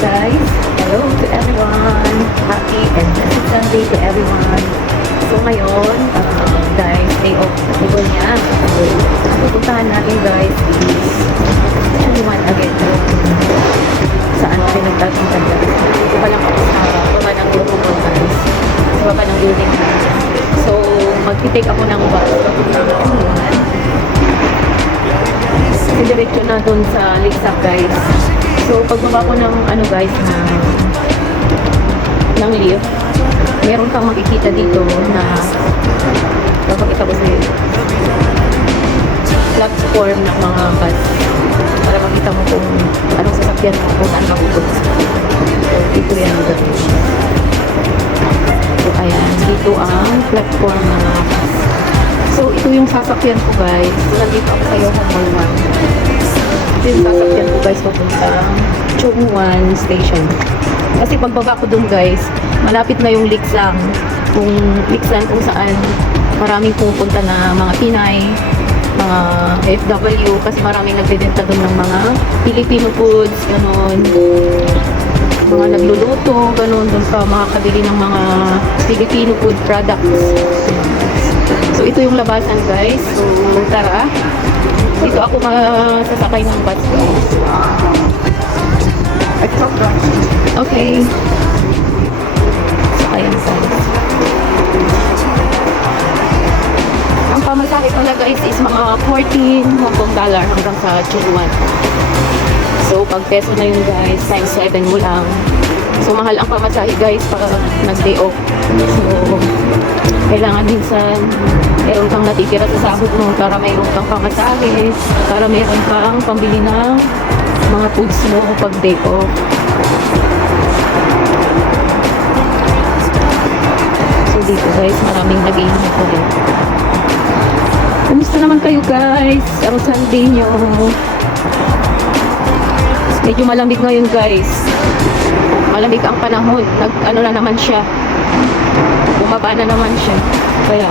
guys! Hello to everyone! Happy and blessed Sunday to everyone! So ngayon, um, guys, day off na po niya. So, pupuntahan natin guys is everyone again yung saan natin nagtatintan guys. Ito pa lang ako sa baba ng grupo guys. Sa baba ng building guys. So, magtitake ako ng bus. Kasi diretso na dun sa Lakesap guys. So, pagbaba ko ng ano guys, na ng lift, meron kang makikita dito na papakita ko sa'yo platform ng mga bus para makita mo kung anong sasakyan mo kung saan mapupunta. So, dito yan guys. So, ayan. Dito ang platform ng mga bus. So, ito yung sasakyan ko guys. So, nandito ako sa Mall 1. Ito yung sasakyan ko guys papuntang Chungwan Station. Kasi pagbaba ko dun guys, malapit na yung Liksang. Kung Liksang kung saan maraming pupunta na mga Pinay, mga FW, kasi maraming nagbebenta dun ng mga Filipino foods, ganun. Mga nagluluto, ganun. Doon ka makakabili ng mga Filipino food products. So, ito yung labasan guys. So, tara. Dito ako masasakay ng bus. Okay. So, ayan guys. Ang pamasahe pala guys is mga 14 Hong dollar hanggang sa Chuluan. So, pag peso na yun guys, times 7 mo lang. So, mahal ang pamasahe guys pag nag-day off. So, kailangan minsan meron kang natitira sa sahod mo para mayroon kang pamasahe, para meron kang pambili ng mga foods mo pag day off. So dito guys, maraming nag-iingat din. Kumusta naman kayo guys? Ang Sunday nyo. Medyo malamig ngayon guys. Malamig ang panahon. Nag, ano na naman siya. Bumaba na naman siya. Kaya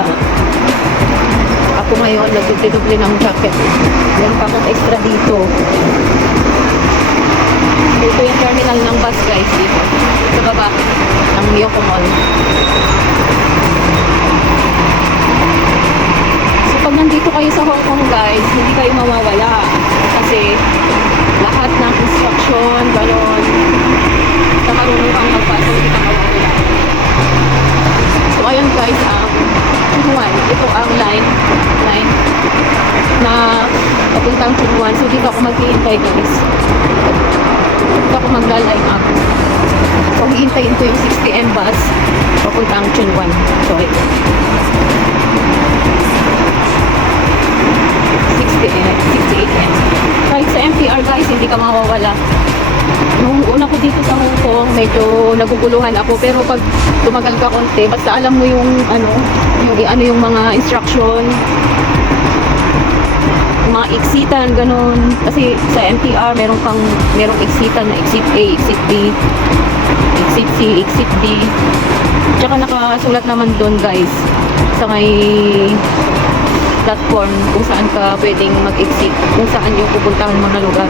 ako ngayon nagduble-duble ng jacket. Meron pa akong extra dito. Ito yung terminal ng bus guys dito. Sa baba ng Miyoko Mall. So pag nandito kayo sa Hong Kong guys, ito ang line, line na papuntang Chunwan. So dito ako maghihintay guys. Dito ako magla-line up. So hihintayin ko yung 60M bus papuntang Chunwan. So ito. 60M, 68M. Kahit sa MTR guys, hindi ka mawawala. Nung una ko dito sa Hong Kong, medyo naguguluhan ako. Pero pag tumagal ka konti, basta alam mo yung ano, yung ano yung mga instruction, yung mga exitan, ganun. Kasi sa MTR, meron kang, merong exitan na exit A, exit B, exit C, exit D. Tsaka nakasulat naman doon guys, sa may platform kung saan ka pwedeng mag-exit, kung saan yung pupuntahan mo na lugar.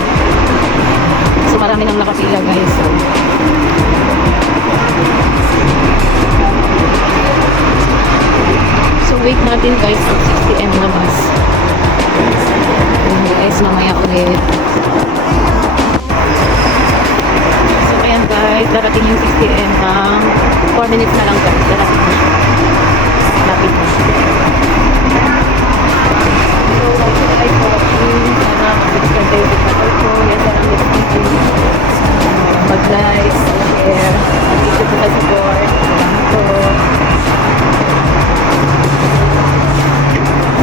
So marami nang nakapila guys. So, wait natin guys ang 60M na bus. Ayan guys, mamaya ulit. So ayan guys, darating yung 60M ng 4 minutes na lang guys. Darating na. Lapit na. So, guys watching. Sana mag-subscribe kayo sa channel ko. Yan, share, mag-video ko sa. Salamat po.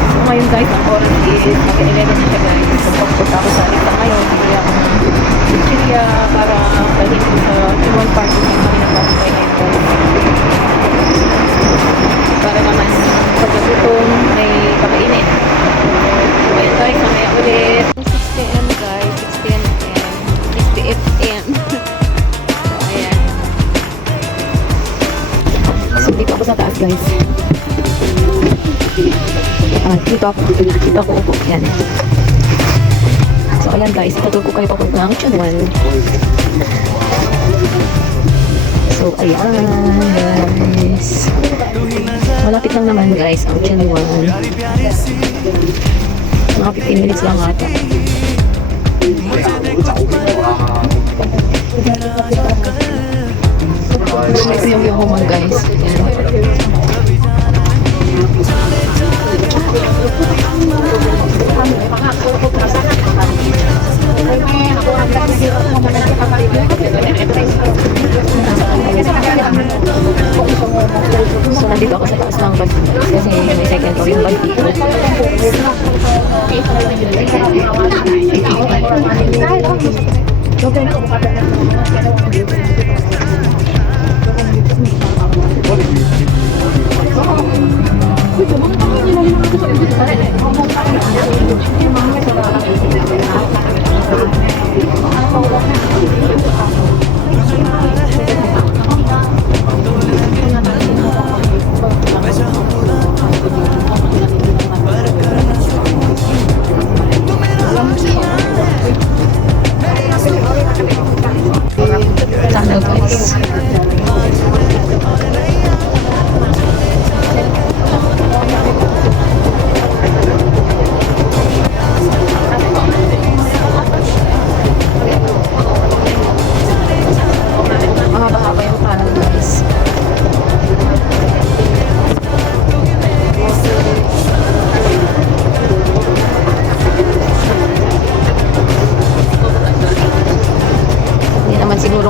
So, ngayon guys, ang oras is mag-11 na siya guys. So, ako sa dito ako sa taas guys. Ah, dito ako. Dito ako upo. Yan. So, ayan guys. Itatol ko kayo papunta ng Chunwan. So, ayan guys. Malapit lang naman guys ang Chunwan. Mga 15 minutes lang ata. Ito yung yung human guys. So, nandito ako sa taas ng bus kasi may second floor yung bus dito. これ、どの部分に乗り物とか出てかれな。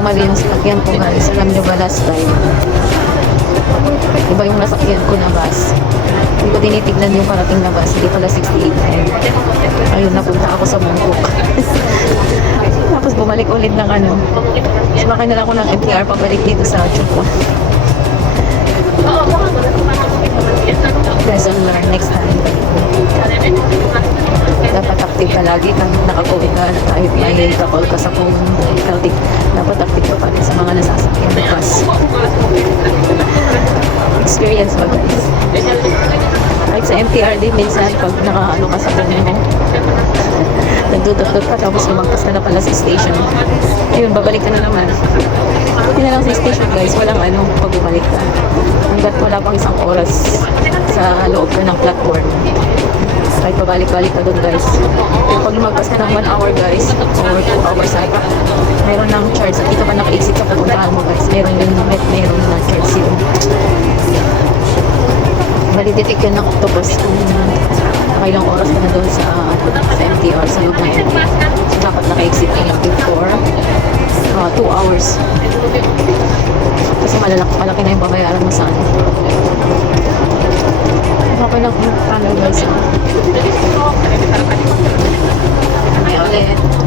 Mali yung sasakyan ko guys. Alam nyo ba last time? Iba yung nasakyan ko na bus. Hindi ko tinitignan yung parating na bus. Hindi pala 68. Ayun, napunta ako sa Mungkok. Tapos bumalik ulit ng ano. Sumakay na lang ako ng MTR pabalik dito sa Chukwa. Lesson learned next time. Dapat active ka lagi kang naka-COVID ka kahit may kakol ka sa phone. Healthy. Dapat active ka pa rin sa mga nasasakyan ng bus. Experience ba guys? Kahit sa MTR din minsan pag nakaano ka sa phone mo, nagdudot-dot ka tapos lumagpas ka na pala sa station. Ayun, babalik ka na naman. Buti na lang sa station guys, walang ano, pag bumalik ka. Hanggat wala pang isang oras sa loob ka ng platform. Kahit pabalik-balik ka doon guys. Pag lumagpas ka ng 1 hour guys, or 2 hours ata, meron ng charge. Dito pa naka-exit sa pupuntahan mo guys. Meron yung net, meron na charge yun. Validate yun ng octopus kung nakailang oras ka na doon sa, sa MTR, sa loob ng MTR. So, dapat naka-exit ka lang before 2 hours. Kasi malalaki, malaki na yung babayaran mo sa ano. Lang yung tunnel guys. ah. Ayun, ulit.